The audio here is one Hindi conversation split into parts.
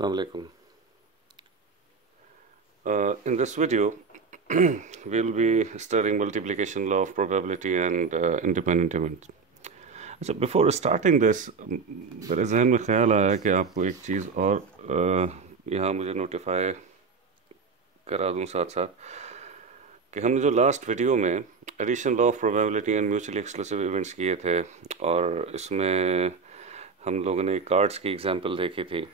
Assalamu alaikum. In this video, we'll be studying multiplication law of probability and independent events. अच्छा, before starting this, मेरे जहन में ख्याल आया कि आपको एक चीज़ और यहाँ मुझे नोटिफाई करा दूँ साथ साथ कि हमने जो लास्ट वीडियो में addition law of probability and mutually exclusive events किए थे और इसमें हम लोगों ने कार्ड्स की एग्जांपल देखी थी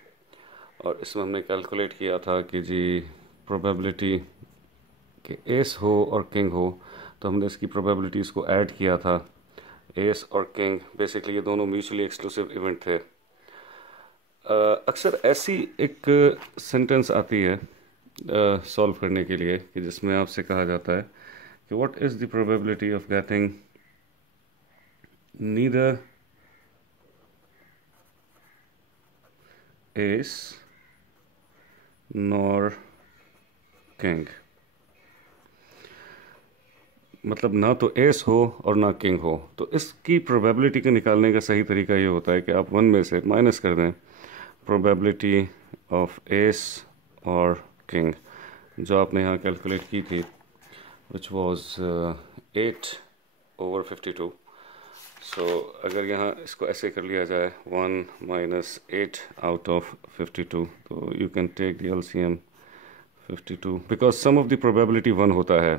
और इसमें हमने कैलकुलेट किया था कि जी प्रोबेबिलिटी कि एस हो और किंग हो, तो हमने इसकी प्रोबेबिलिटीज़ को ऐड किया था। एस और किंग बेसिकली ये दोनों म्यूचुअली एक्सक्लूसिव इवेंट थे। अक्सर ऐसी एक सेंटेंस आती है सॉल्व करने के लिए कि जिसमें आपसे कहा जाता है कि what is the probability of getting neither S nor king, मतलब ना तो एस हो और ना किंग हो। तो इसकी प्रोबेबिलिटी को निकालने का सही तरीका ये होता है कि आप वन में से माइनस कर दें प्रोबेबिलिटी ऑफ एस और किंग जो आपने यहाँ कैलकुलेट की थी, विच वाज 8/52। सो अगर यहाँ इसको ऐसे कर लिया जाए 1 माइनस 8 आउट ऑफ 52, तो you can take the LCM 52 because sum of the probability 1 होता है।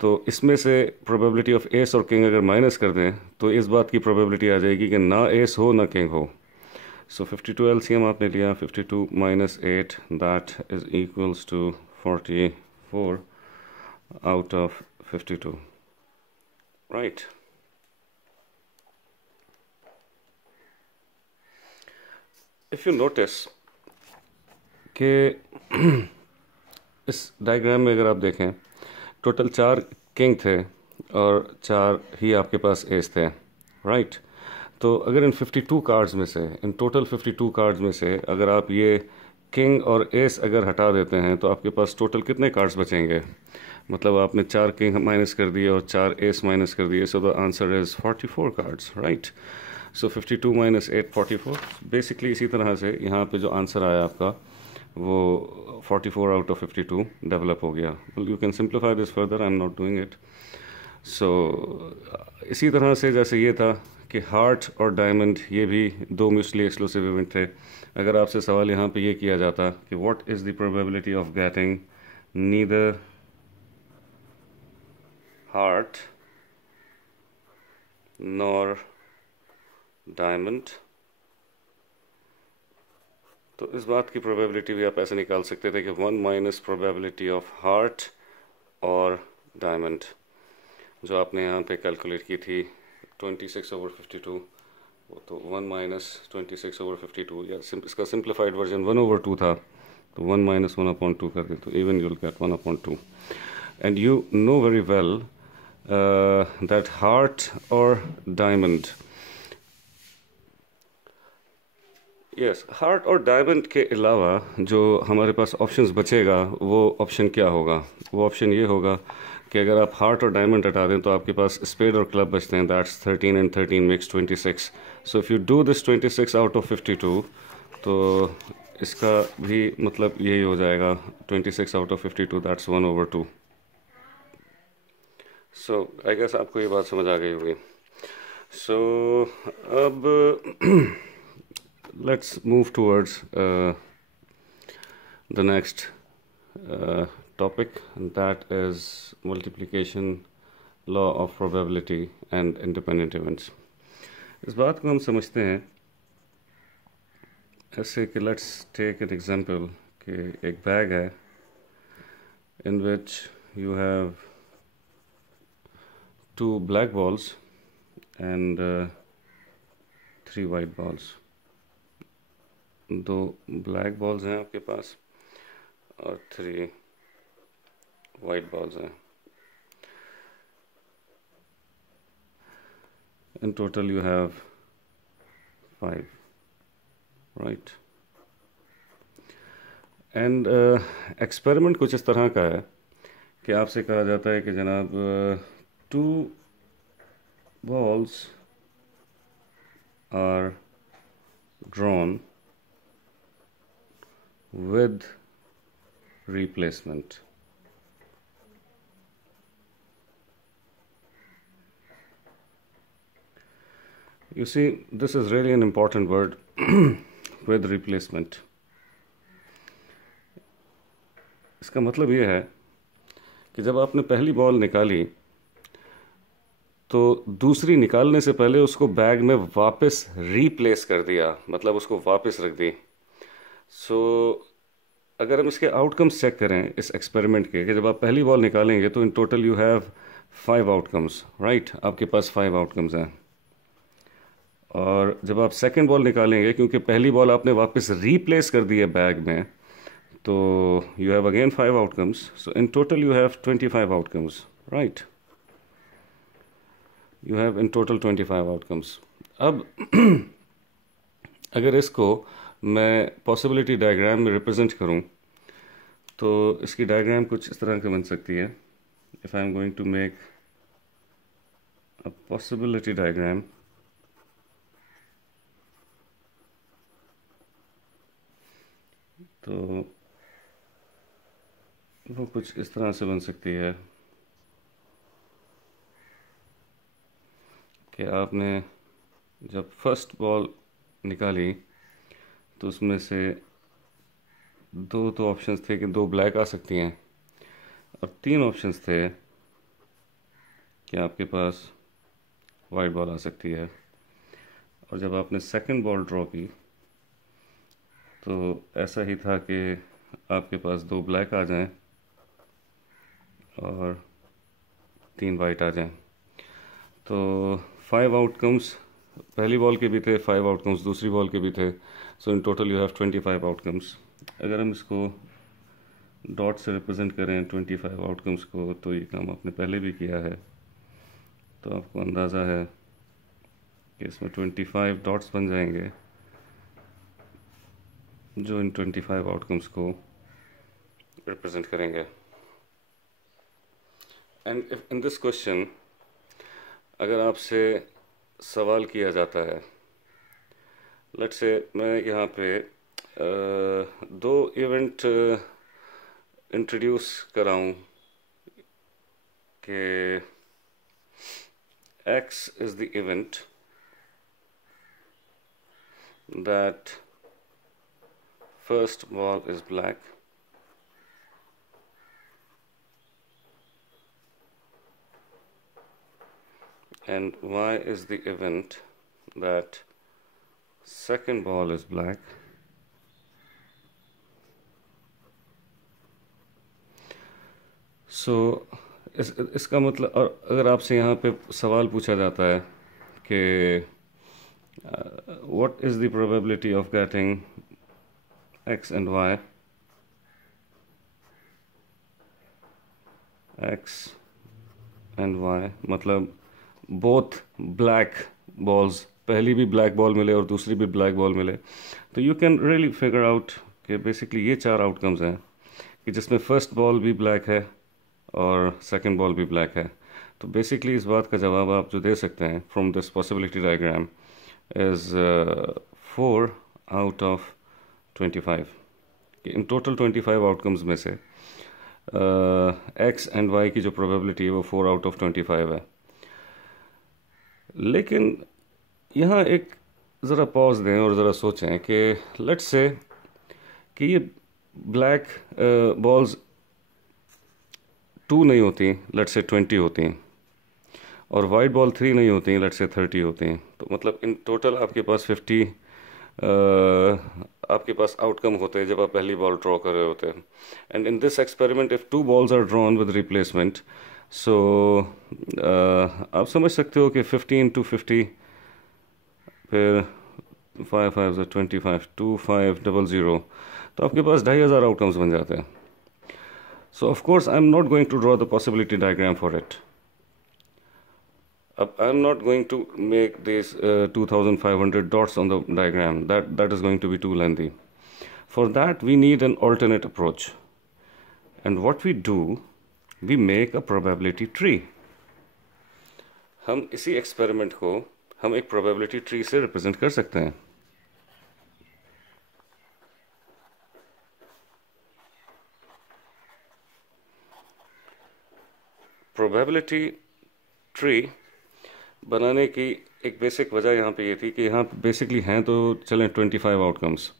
तो इसमें से प्रोबेबिलिटी ऑफ एस और किंग अगर माइनस कर दें तो इस बात की प्रोबेबिलिटी आ जाएगी कि ना एस हो ना किंग हो। सो 52 एलसीएम आपने लिया, 52 minus 8 that is equals to 44 out of 52, right. If you notice कि इस डायग्राम में अगर आप देखें टोटल 4 किंग थे और 4 ही आपके पास एस थे, राइट। तो अगर इन 52 कार्ड्स में से, इन टोटल 52 कार्ड्स में से अगर आप ये किंग और एस अगर हटा देते हैं तो आपके पास टोटल कितने कार्ड्स बचेंगे? मतलब आपने 4 किंग माइनस कर दिए और 4 एस माइनस कर दिए, so the answer is 44 cards, right. So 52 minus 8 44। Basically इसी तरह से यहाँ पे जो आंसर आया आपका वो 44 आउट ऑफ 52 डेवलप हो गया। You can simplify this further, I am not doing it. So इसी तरह से जैसे ये था कि हार्ट और डायमंड ये भी दो म्यूचुअली एक्सक्लूसिव इवेंट थे। अगर आपसे सवाल यहाँ पे ये किया जाता कि what is the probability of getting neither heart nor diamond, तो इस बात की प्रोबेबिलिटी भी आप ऐसे निकाल सकते थे कि 1 माइनस प्रोबेबिलिटी ऑफ हार्ट और डायमंड जो आपने यहाँ पे कैलकुलेट की थी 26/52, वो तो 1 माइनस 26/52, या इसका सिंप्लीफाइड वर्जन 1/2 था, तो 1 माइनस 1/2 कर दे तो even you'll get 1/2। And you know very well that heart और डायमंड, यस, हार्ट और डायमंड के अलावा जो हमारे पास ऑप्शंस बचेगा वो ऑप्शन क्या होगा? वो ऑप्शन ये होगा कि अगर आप हार्ट और डायमंड हटा दें तो आपके पास स्पेड और क्लब बचते हैं, that's 13 and 13 makes 26। So if you do this 26 out of 52, तो इसका भी मतलब यही हो जाएगा 26 out of 52, that's 1/2। So I guess आपको ये बात समझ आ गई होगी। सो अब let's move towards the next topic, and that is multiplication law of probability and independent events. इस बात को हम समझते हैं ऐसे कि let's take an example कि एक बैग है in which you have 2 black balls and 3 white balls। 2 black balls हैं आपके पास और 3 वाइट बॉल्स हैं। इन total you have 5, right. And experiment कुछ इस तरह का है कि आपसे कहा जाता है कि जनाब 2 balls are drawn with replacement. You see, this is really an important word with replacement. इसका मतलब ये है कि जब आपने पहली बॉल निकाली तो दूसरी निकालने से पहले उसको बैग में वापस रीप्लेस कर दिया, मतलब उसको वापस रख दी. सो अगर हम इसके आउटकम्स चेक करें इस एक्सपेरिमेंट के, कि जब आप पहली बॉल निकालेंगे तो इन total you have 5 outcomes, right. आपके पास 5 आउटकम्स हैं. और जब आप सेकंड बॉल निकालेंगे, क्योंकि पहली बॉल आपने वापस रीप्लेस कर दी है बैग में, तो you have again 5 outcomes. So in total you have 25 outcomes, right. You have in total 25 outcomes. अब अगर इसको मैं पॉसिबिलिटी डायग्राम में रिप्रेजेंट करूं तो इसकी डायग्राम कुछ इस तरह की बन सकती है. If I am going to make a possibility diagram, तो वो कुछ इस तरह से बन सकती है कि आपने जब फर्स्ट बॉल निकाली तो उसमें से दो तो ऑप्शंस थे कि 2 ब्लैक आ सकती हैं, और 3 ऑप्शंस थे कि आपके पास वाइट बॉल आ सकती है. और जब आपने सेकंड बॉल ड्रॉ की तो ऐसा ही था कि आपके पास 2 ब्लैक आ जाएं और 3 वाइट आ जाएं. तो 5 आउटकम्स पहली बॉल के भी थे, 5 आउटकम्स दूसरी बॉल के भी थे. So in total you have 25 outcomes. अगर हम इसको डॉट से रिप्रेजेंट करें 25 आउटकम्स को, तो ये काम आपने पहले भी किया है, तो आपको अंदाज़ा है कि इसमें 25 डॉट्स बन जाएंगे जो इन 25 आउटकम्स को रिप्रेजेंट करेंगे. And if in this question अगर आपसे सवाल किया जाता है, लेट्स से मैं यहाँ पे 2 इवेंट इंट्रोड्यूस कराऊँ कि X is the event that first ball is black, and Y is the event that second ball is black. So इसका मतलब, और अगर आपसे यहाँ पे सवाल पूछा जाता है कि what is the probability of getting X and Y, X and Y मतलब both black balls, पहली भी ब्लैक बॉल मिले और दूसरी भी ब्लैक बॉल मिले, तो you can really figure out कि बेसिकली ये 4 आउटकम्स हैं कि जिसमें फर्स्ट बॉल भी ब्लैक है और सेकंड बॉल भी ब्लैक है. तो बेसिकली इस बात का जवाब आप जो दे सकते हैं from this possibility diagram is 4 out of 25. In total 25 outcomes में से एक्स एंड वाई की जो प्रोबेबिलिटी है वो 4 आउट ऑफ 25 है. लेकिन यहाँ एक ज़रा पॉज दें और ज़रा सोचें कि लेट्स से कि ये ब्लैक बॉल्स 2 नहीं होती, लेट्स से 20 होती हैं, और वाइट बॉल 3 नहीं होती, लेट्स से 30 होती हैं. तो मतलब इन टोटल आपके पास 50 आपके पास आउटकम होते हैं जब आप पहली बॉल ड्रॉ कर रहे होते हैं. And in this experiment if 2 balls are drawn with replacement, so आप समझ सकते हो कि 15 to 50, फिर 5 5 25, 2 5 0 0, तो आपके पास 2500 आउटकम्स बन जाते हैं. So of course I'm not going to draw the possibility diagram for it. I'm not going to make these 2500 dots on the diagram. That is going to be too lengthy. For that we need an alternate approach. And what we do, we make a probability tree. हम इसी एक्सपेरिमेंट को हम एक probability tree से रिप्रेजेंट कर सकते हैं. प्रोबेबिलिटी ट्री बनाने की एक बेसिक वजह यहाँ पे ये थी कि यहाँ बेसिकली हैं तो चलें 25 आउटकम्स,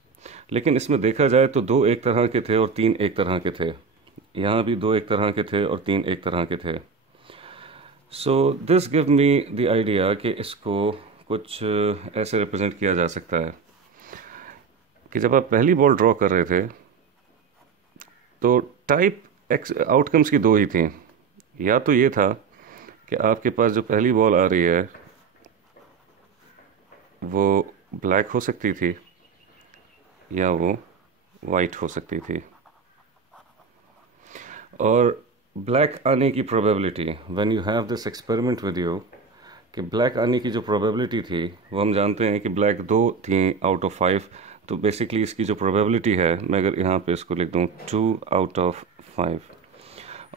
लेकिन इसमें देखा जाए तो 2 एक तरह के थे और 3 एक तरह के थे। यहाँ भी 2 एक तरह के थे और 3 एक तरह के थे। So this give me the idea कि इसको कुछ ऐसे रिप्रेजेंट किया जा सकता है कि जब आप पहली बॉल ड्रॉ कर रहे थे तो टाइप एक्स आउटकम्स की 2 ही थी। या तो ये था कि आपके पास जो पहली बॉल आ रही है वो ब्लैक हो सकती थी या वो वाइट हो सकती थी। और ब्लैक आने की probability, when you have this experiment with you, कि ब्लैक आने की जो प्रोबेबिलिटी थी वो हम जानते हैं कि ब्लैक 2 थी आउट ऑफ 5। तो बेसिकली इसकी जो प्रोबेबिलिटी है, मैं अगर यहाँ पे इसको लिख दूँ 2 आउट ऑफ 5,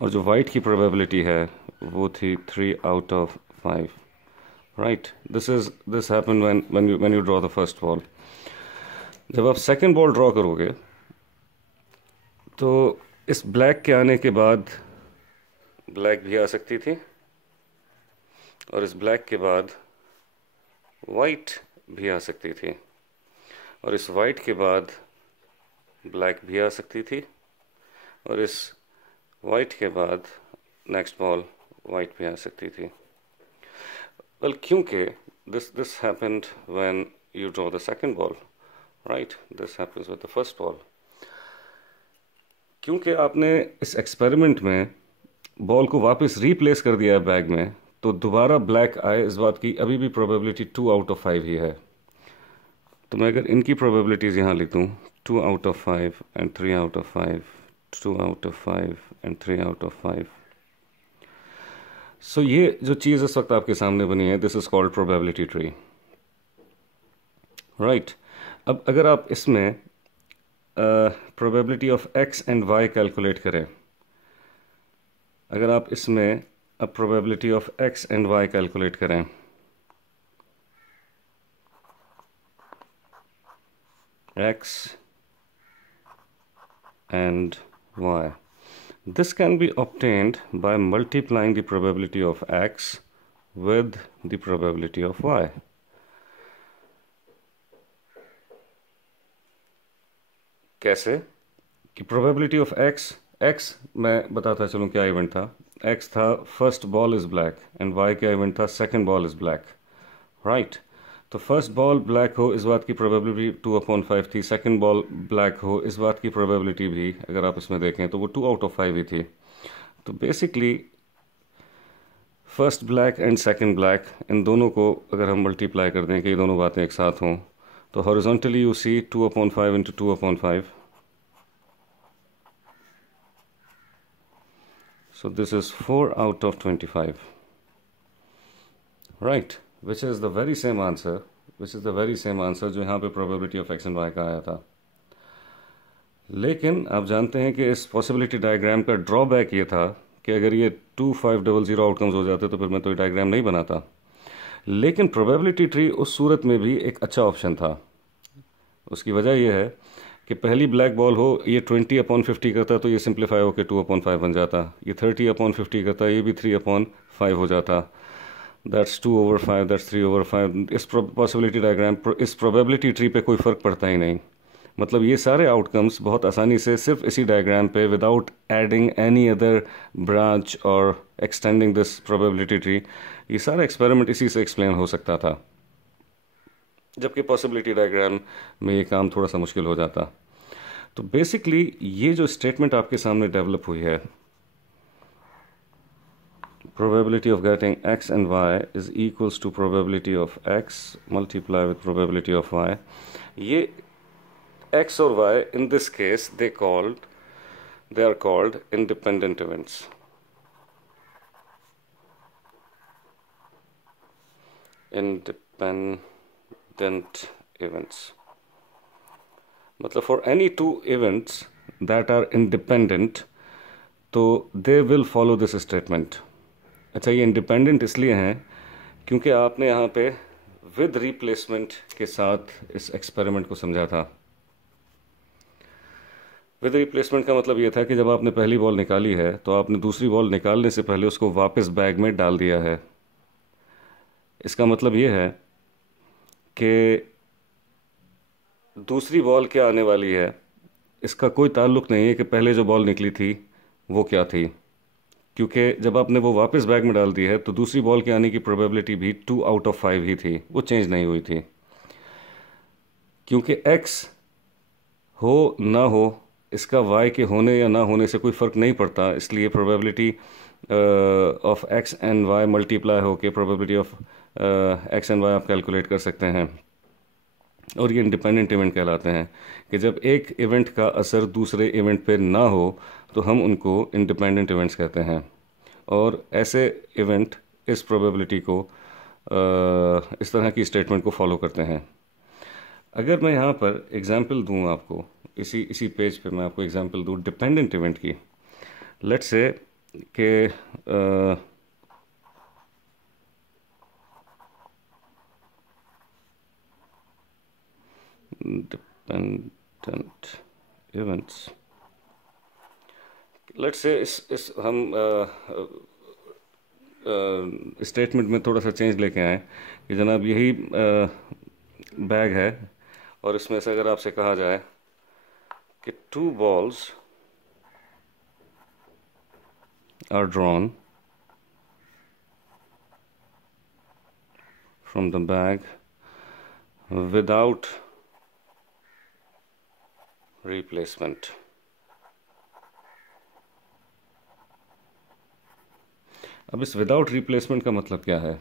और जो वाइट की प्रोबेबिलिटी है वो थी 3 out of 5। Right, this happen when you draw the first ball. जब आप सेकंड बॉल ड्रॉ करोगे तो इस ब्लैक के आने के बाद ब्लैक भी आ सकती थी, और इस ब्लैक के बाद वाइट भी आ सकती थी, और इस वाइट के बाद ब्लैक भी आ सकती थी, और इस वाइट के बाद नेक्स्ट बॉल वाइट भी आ सकती थी। वेल, क्योंकि this happened when you draw the second ball, right, this happens with the first ball. क्योंकि आपने इस एक्सपेरिमेंट में बॉल को वापस रीप्लेस कर दिया है बैग में, तो दोबारा ब्लैक आए इस बात की अभी भी प्रोबेबिलिटी 2 आउट ऑफ 5 ही है। तो मैं अगर इनकी प्रोबेबिलिटीज़ यहाँ लिख दूँ 2 out of 5 and 3 out of 5, 2 out of 5 and 3 out of 5। So ये जो चीज़ इस वक्त आपके सामने बनी है, this is called probability tree, right. अब अगर आप इसमें probability of x and y calculate करें, अगर आप इसमें अब probability of x and y calculate करें, x and y, this can be obtained by multiplying the probability of x with the probability of y. कैसे? कि probability of x मैं बताता चलूँ क्या इवेंट था। x था first ball is black, and y क्या इवेंट था, second ball is black, right. तो फर्स्ट बॉल ब्लैक हो इस बात की प्रोबेबिलिटी 2/5 थी, सेकंड बॉल ब्लैक हो इस बात की प्रोबेबिलिटी भी अगर आप इसमें देखें तो वो 2 आउट ऑफ 5 ही थी। तो basically first black and second black, इन दोनों को अगर हम मल्टीप्लाई कर दें कि ये दोनों बातें एक साथ हों, तो horizontally you see 2/5 into 2/5, so this is 4 out of 25, right, which is the very same answer, जो यहाँ पे probability of x and y का आया था। लेकिन आप जानते हैं कि इस possibility diagram का ड्रॉबैक ये था कि अगर ये 2500 आउटकम्स हो जाते तो फिर मैं तो ये डायग्राम नहीं बनाता। लेकिन probability tree उस सूरत में भी एक अच्छा ऑप्शन था। उसकी वजह यह है कि पहली ब्लैक बॉल हो, ये 20/50 करता तो ये सिंप्लीफाई होकर 2/5 बन जाता, ये 30/50 करता, ये भी 3/5 हो जाता, दैट्स 2/5, दैट्स 3/5। इस पॉसिबिलिटी डायग्राम, इस प्रोबेबिलिटी ट्री पे कोई फ़र्क पड़ता ही नहीं। मतलब ये सारे आउटकम्स बहुत आसानी से सिर्फ इसी डायग्राम पे, without adding any other branch और एक्सटेंडिंग दिस प्रोबेबिलिटी ट्री, ये सारा एक्सपेरिमेंट इसी से एक्सप्लेन हो सकता था, जबकि पॉसिबिलिटी डायग्राम में ये काम थोड़ा सा मुश्किल हो जाता। तो बेसिकली ये जो स्टेटमेंट आपके सामने डेवलप हुई है, probability of getting x and y is equals to probability of x multiply with probability of y, ये x और y in this case they are called independent events. Independent events, मतलब for any two events that are independent, तो they will follow this statement. अच्छा, ये इंडिपेंडेंट इसलिए हैं क्योंकि आपने यहाँ पे विद रिप्लेसमेंट के साथ इस एक्सपेरिमेंट को समझा था। विद रिप्लेसमेंट का मतलब ये था कि जब आपने पहली बॉल निकाली है तो आपने दूसरी बॉल निकालने से पहले उसको वापस बैग में डाल दिया है। इसका मतलब ये है कि दूसरी बॉल क्या आने वाली है इसका कोई ताल्लुक नहीं है कि पहले जो बॉल निकली थी वो क्या थी, क्योंकि जब आपने वो वापस बैग में डाल दी है तो दूसरी बॉल के आने की प्रोबेबिलिटी भी 2 आउट ऑफ 5 ही थी, वो चेंज नहीं हुई थी। क्योंकि एक्स हो ना हो, इसका वाई के होने या ना होने से कोई फ़र्क नहीं पड़ता, इसलिए probability of x and Y multiply होके probability of x and Y आप कैलकुलेट कर सकते हैं। और ये इंडिपेंडेंट इवेंट कहलाते हैं कि जब एक इवेंट का असर दूसरे इवेंट पे ना हो तो हम उनको इंडिपेंडेंट इवेंट्स कहते हैं। और ऐसे इवेंट इस प्रोबेबिलिटी को इस तरह की स्टेटमेंट को फॉलो करते हैं। अगर मैं यहाँ पर एग्जांपल दूँ आपको, इसी इसी पेज पे मैं आपको एग्जांपल दूँ डिपेंडेंट इवेंट की। लेट्स से कि डिपेंडेंट इवेंट्स, लेट्स से इस हम स्टेटमेंट में थोड़ा सा चेंज लेके आए कि जनाब यही बैग है और इसमें से अगर आपसे कहा जाए कि 2 balls are drawn from the bag without replacement। अब इस विदाउट रिप्लेसमेंट का मतलब क्या है?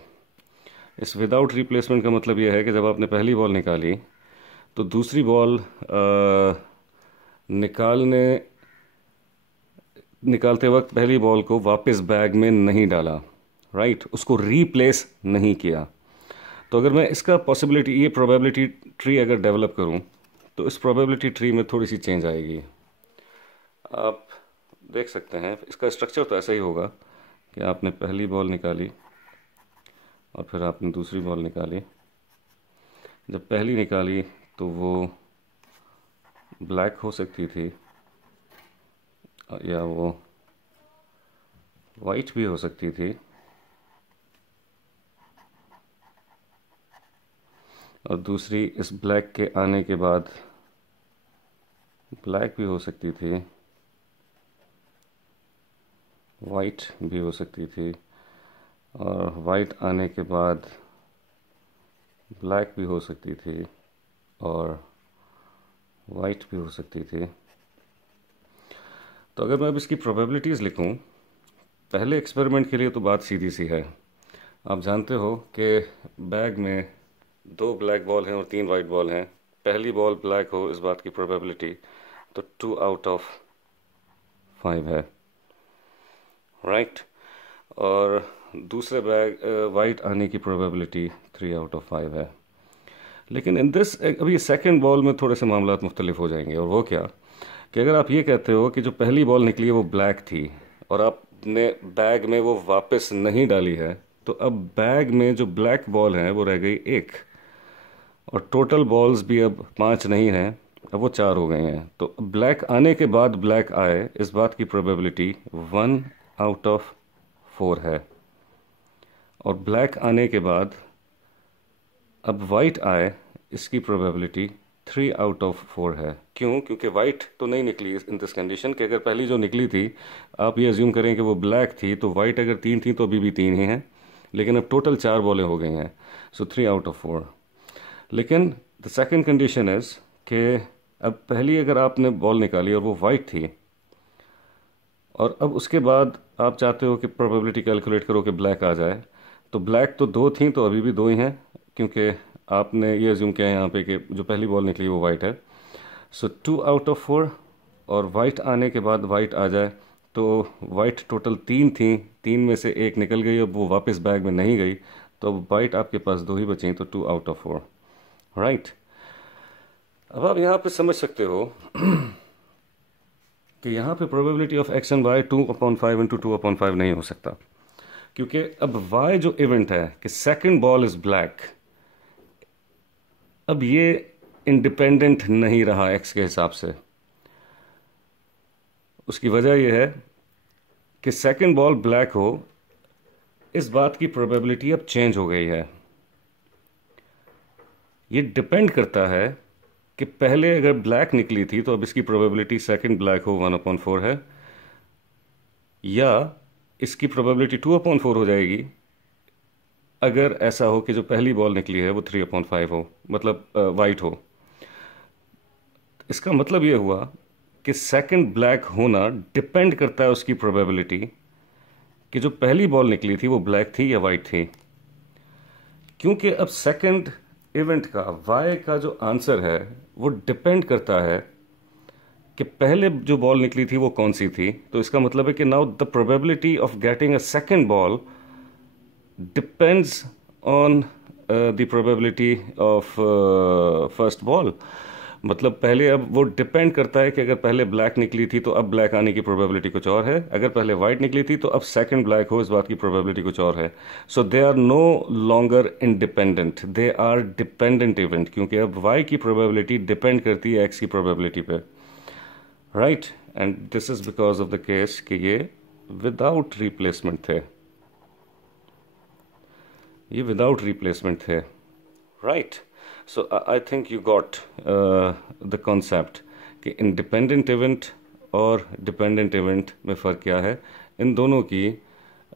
इस विदाउट रिप्लेसमेंट का मतलब यह है कि जब आपने पहली बॉल निकाली तो दूसरी बॉल निकालते वक्त पहली बॉल को वापस बैग में नहीं डाला, राइट, उसको रीप्लेस नहीं किया। तो अगर मैं इसका पॉसिबिलिटी, ये प्रोबेबिलिटी ट्री अगर डेवलप करूं तो इस प्रोबेबिलिटी ट्री में थोड़ी सी चेंज आएगी। आप देख सकते हैं इसका स्ट्रक्चर तो ऐसा ही होगा कि आपने पहली बॉल निकाली और फिर आपने दूसरी बॉल निकाली। जब पहली निकाली तो वो ब्लैक हो सकती थी या वो वाइट भी हो सकती थी, और दूसरी इस ब्लैक के आने के बाद ब्लैक भी हो सकती थी, वाइट भी हो सकती थी, और वाइट आने के बाद ब्लैक भी हो सकती थी और वाइट भी हो सकती थी। तो अगर मैं अब इसकी प्रोबेबिलिटीज़ लिखूं, पहले एक्सपेरिमेंट के लिए तो बात सीधी सी है। आप जानते हो कि बैग में 2 ब्लैक बॉल हैं और 3 वाइट बॉल हैं। पहली बॉल ब्लैक हो इस बात की प्रोबेबिलिटी तो 2 आउट ऑफ 5 है, राइट। और दूसरे बैग वाइट आने की प्रोबेबिलिटी 3 आउट ऑफ 5 है। लेकिन इन दिस अभी सेकंड बॉल में थोड़े से मामला मुख्तलिफ हो जाएंगे। और वो क्या कि अगर आप ये कहते हो कि जो पहली बॉल निकली है वो ब्लैक थी और आपने बैग में वो वापस नहीं डाली है, तो अब बैग में जो ब्लैक बॉल है वो रह गई 1, और टोटल बॉल्स भी अब 5 नहीं हैं, अब वो 4 हो गए हैं। तो ब्लैक आने के बाद ब्लैक आए इस बात की प्रोबेबिलिटी 1 आउट ऑफ 4 है। और ब्लैक आने के बाद अब वाइट आए इसकी प्रोबेबिलिटी 3 आउट ऑफ 4 है। क्यों? क्योंकि वाइट तो नहीं निकली इन दिस कंडीशन कि अगर पहली जो निकली थी आप ये अज्यूम करें कि वो ब्लैक थी, तो वाइट अगर 3 थी तो अभी भी 3 ही हैं, लेकिन अब टोटल 4 बॉलें हो गई हैं, सो 3 आउट ऑफ 4। लेकिन द सेकंड कंडीशन इज़ कि अब पहली अगर आपने बॉल निकाली और वो वाइट थी, और अब उसके बाद आप चाहते हो कि प्रोबेबिलिटी कैलकुलेट करो कि ब्लैक आ जाए, तो ब्लैक तो 2 थी तो अभी भी 2 ही हैं, क्योंकि आपने ये अज्यूम किया है यहाँ पे कि जो पहली बॉल निकली वो वाइट है। सो 2 आउट ऑफ 4, और वाइट आने के बाद वाइट आ जाए तो वाइट टोटल 3 थी, 3 में से 1 निकल गई, अब वो वापस बैग में नहीं गई, तो अब वाइट आपके पास 2 ही बची, तो 2 आउट ऑफ 4, राइट। अब आप यहाँ पे समझ सकते हो कि यहाँ पे probability of x and y 2/5 into 2/5 नहीं हो सकता, क्योंकि अब वाई जो इवेंट है कि सेकंड बॉल इज ब्लैक, अब ये इंडिपेंडेंट नहीं रहा एक्स के हिसाब से। उसकी वजह यह है कि सेकंड बॉल ब्लैक हो, इस बात की प्रोबेबिलिटी अब चेंज हो गई है। ये डिपेंड करता है कि पहले अगर ब्लैक निकली थी तो अब इसकी प्रोबेबिलिटी सेकंड ब्लैक हो 1/4 है, या इसकी प्रोबेबिलिटी 2/4 हो जाएगी अगर ऐसा हो कि जो पहली बॉल निकली है वो 3/5 हो, मतलब वाइट हो। इसका मतलब ये हुआ कि सेकंड ब्लैक होना डिपेंड करता है उसकी प्रोबेबिलिटी कि जो पहली बॉल निकली थी वो ब्लैक थी या वाइट थी। क्योंकि अब सेकंड इवेंट का वाई का जो आंसर है वो डिपेंड करता है कि पहले जो बॉल निकली थी वो कौन सी थी। तो इसका मतलब है कि now the probability of getting a second ball depends on the probability of first ball. मतलब पहले अब वो डिपेंड करता है कि अगर पहले ब्लैक निकली थी तो अब ब्लैक आने की प्रोबेबिलिटी कुछ और है, अगर पहले वाइट निकली थी तो अब सेकंड ब्लैक हो, इस बात की प्रोबेबिलिटी कुछ और है। So they are no longer independent, they are dependent event, क्योंकि अब वाई की प्रोबेबिलिटी डिपेंड करती है एक्स की प्रोबेबिलिटी पे, right. And this is because of the case कि ये विदाउट रिप्लेसमेंट थे, ये विदाउट रिप्लेसमेंट थे, right. So I think you got the concept कि इंडिपेंडेंट इवेंट और डिपेंडेंट इवेंट में फ़र्क क्या है। इन दोनों की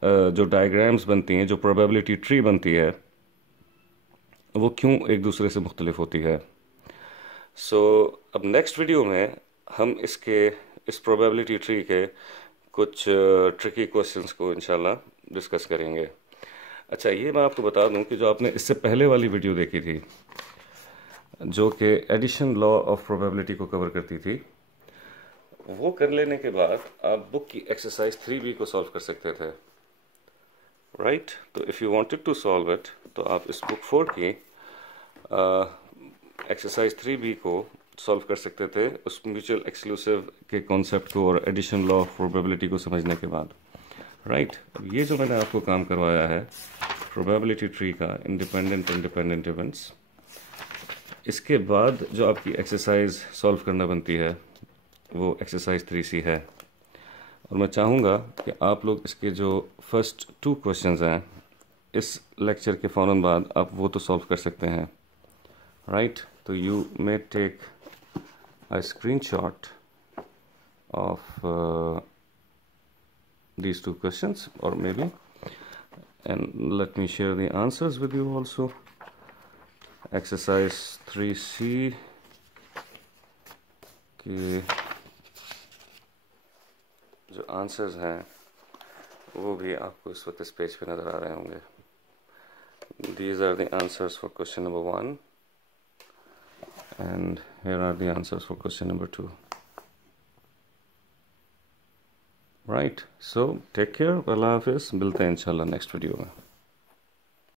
जो डायग्राम्स बनती हैं, जो प्रोबेबिलिटी ट्री बनती है, वो क्यों एक दूसरे से मुख्तलिफ होती है। सो अब नेक्स्ट वीडियो में हम इस प्रोबेबिलिटी ट्री के कुछ ट्रिकी क्वेश्चंस को इंशाल्लाह डिस्कस करेंगे। अच्छा, ये मैं आपको बता दूं कि जो आपने इससे पहले वाली वीडियो देखी थी जो कि एडिशन लॉ ऑफ प्रोबेबिलिटी को कवर करती थी, वो कर लेने के बाद आप बुक की एक्सरसाइज 3B को सॉल्व कर सकते थे, राइट। तो if you wanted to solve it तो आप इस बुक 4 की एक्सरसाइज 3B को सॉल्व कर सकते थे उस म्यूचुअल एक्सक्लूसिव के कॉन्सेप्ट को और एडिशन लॉ ऑफ प्रोबेबिलिटी को समझने के बाद, राइट। अब ये जो मैंने आपको काम करवाया है प्रोबेबिलिटी ट्री का, इंडिपेंडेंट इंडिपेंडेंट इवेंट्स, इसके बाद जो आपकी एक्सरसाइज सॉल्व करना बनती है वो एक्सरसाइज 3C है। और मैं चाहूँगा कि आप लोग इसके जो फर्स्ट 2 क्वेश्चंस हैं इस लेक्चर के फ़ौरन बाद आप वो तो सॉल्व कर सकते हैं, राइट। तो you may take a screenshot of these 2 questions or maybe, and let me share the answers with you also. Exercise 3C के जो आंसर्स हैं वो भी आपको इस वक्त इस पेज पे नज़र आ रहे होंगे। These are the answers for question number 1 and here are the answers for question number 2. Right, so take care, अल्लाह हाफिज़, मिलते हैं इंशाल्लाह नेक्स्ट वीडियो में।